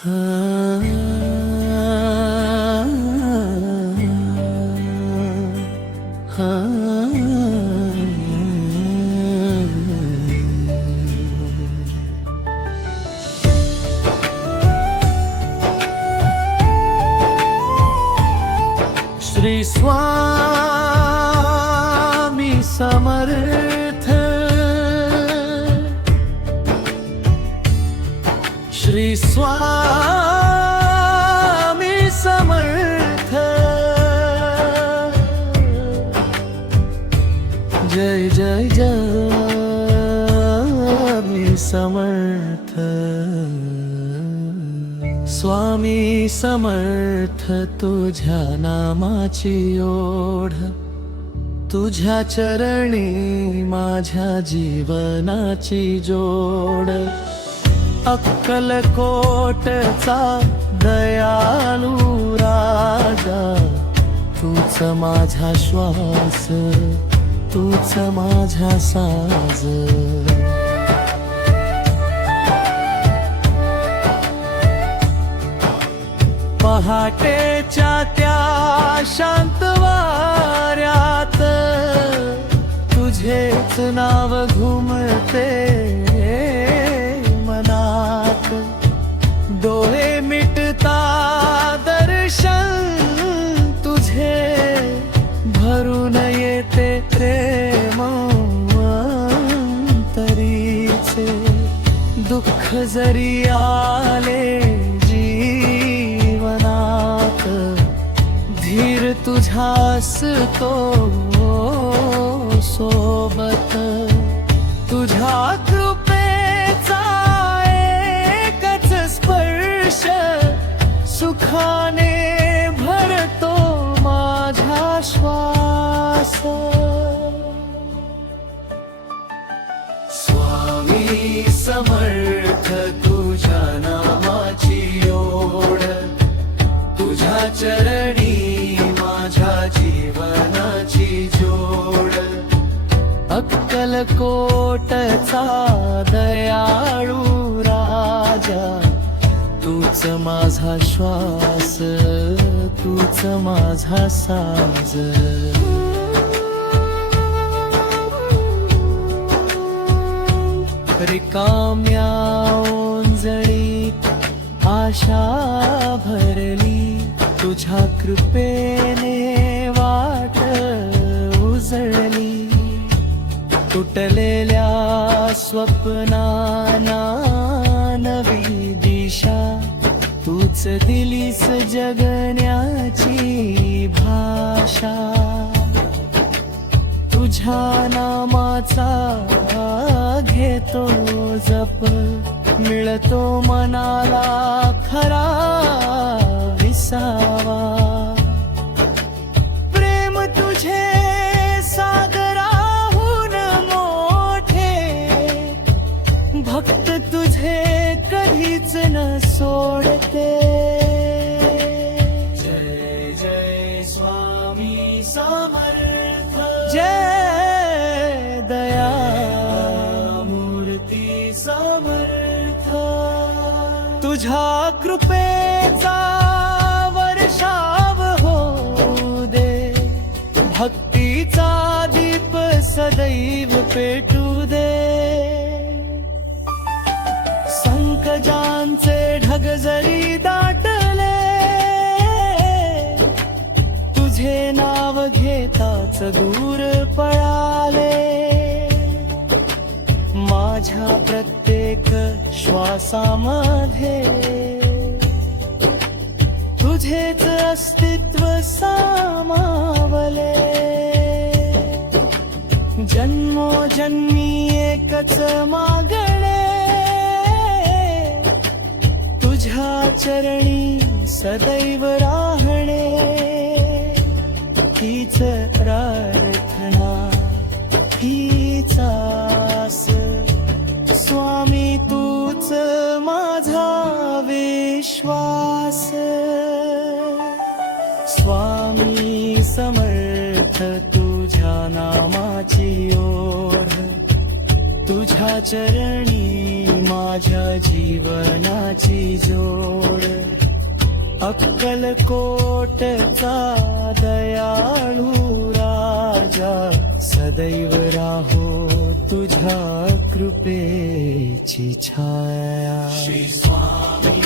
श्री स्वामी समर्थ, श्री स्वामी समर्थ, जय जय स्वामी समर्थ। स्वामी समर्थ, तुझ्या नामाची ओढ, तुझ्या चरणी माझ्या जीवनाची जोड। अक्कलकोटचा दयाळू राजा, तूच माझा श्वास, तूच माझा साज। पहाटेच्या त्या शांत वाऱ्यात तुझेच नाव घुमते मनात। डोळे मिटता दर्शन तुझे, भरून येते प्रेम अंतरीचे। दुःख जरी आले जीवनात, धीर तुझा असतो सोबत। तुझ्या कृपेचा एकच स्पर्श, सुखाने भरतो माझा श्वास। स्वामी समर्थ, तुझ्या नामाची ओढ, तुझ्या चरणी माझ्या जीवनाची जोड। अक्कलकोटचा दयाळू राजा, तूच माझा श्वास, तूच माझा साज। रिकाम्या ओंजळीत आशा भरली, तुझ्या कृपेने वाट उजळली। तुटलेल्या स्वप्नांना नवी दिशा, तूच दिलीस जगण्याची भाषा। तुझ्या नामाचा घेतो जप, मिळतो मनाला खरा विसावा। प्रेम तुझे सागराहून मोठे, भक्त तुझे कधीच न सोडते। जय जय स्वामी समर्थ, जय दयामूर्ती समर्थ। तुझ्या कृपेचा वर्षाव होऊ दे, भक्तीचा दीप सदैव पेटू दे। संकटांचे ढग जरी दाटले, तुझे नाव घेताच दूर पळाले। माझ्या प्रत्येक श्वासामध्ये तुझेच अस्तित्व सामावले। जन्मोजन्मी एकच मागणे, तुझ्या चरणी सदैव राहणे। हीच प्रार्थना, हीच आस, स्वामी तूच माझा विश्वास। स्वामी समर्थ, तुझ्या नामाची ओढ, तुझ्या चरणी माझ्या जीवनाची जोड। अक्कलकोटचा दयाळू राजा सदैव राहो तुझ्या कृपेची छाया. श्री स्वामी